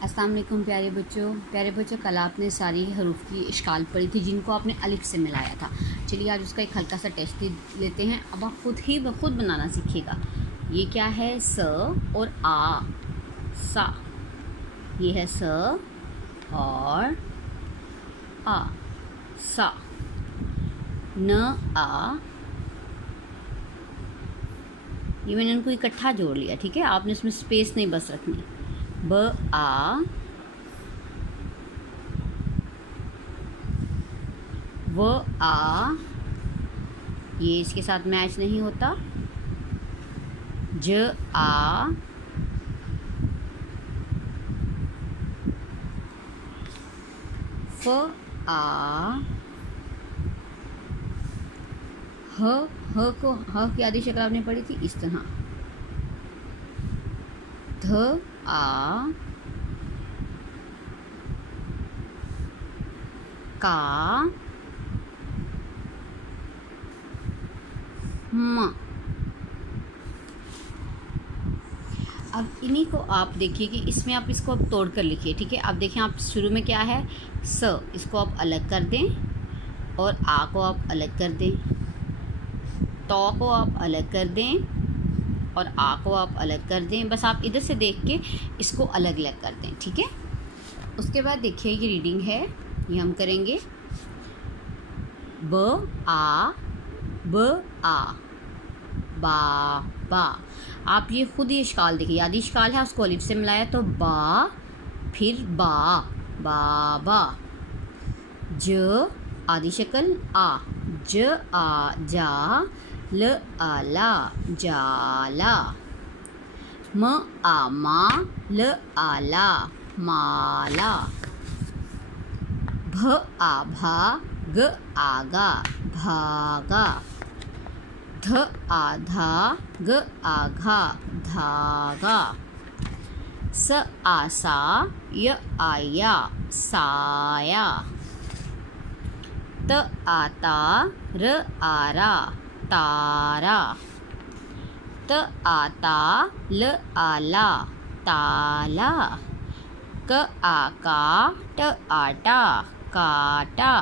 अस्सलाम वालेकुम प्यारे बच्चों, कल आपने सारी हरूफ की इश्काल पढ़ी थी जिनको आपने अलिफ से मिलाया था। चलिए आज उसका एक हल्का सा टेस्ट लेते हैं। अब आप खुद बनाना सीखिएगा। ये क्या है? स और आ, सा। ये है स और आ, सा। न आ, ये मैंने उनको इकट्ठा जोड़ लिया, ठीक है। आपने इसमें स्पेस नहीं बस रखनी। ब आ, व आ, ये इसके साथ मैच नहीं होता। ज आ, फ आ, ह को ह की आधी शक्ल आपने पढ़ी थी इस तरह। ध आ, का, म। अब इन्हीं को आप देखिए कि इसमें आप इसको अब तोड़ कर लिखिए, ठीक है। अब देखिए आप शुरू में क्या है? स, इसको आप अलग कर दें और आ को आप अलग कर दें, तो को आप अलग कर दें और आ को आप अलग कर दें। बस आप इधर से देख के इसको अलग अलग कर दें, ठीक है। उसके बाद देखिए ये रीडिंग है, ये हम करेंगे। ब आ, बा बा। आप ये खुद ही इश्काल देखिए, आदि इश्काल है, उसको अलिफ से मिलाया तो बा, फिर बाबा। ज आदि शक्ल आ, ज आ जा, ल आला जाला। म आ मा, ल आला माला। भ आ भा, ग आगा भागा। ध आ धा, ग आघा धागा। स आ सा, य आया साया। त आ ता, र आरा तारा। त आ ता, ल आला ताला। क आ का, ट आटा काटा।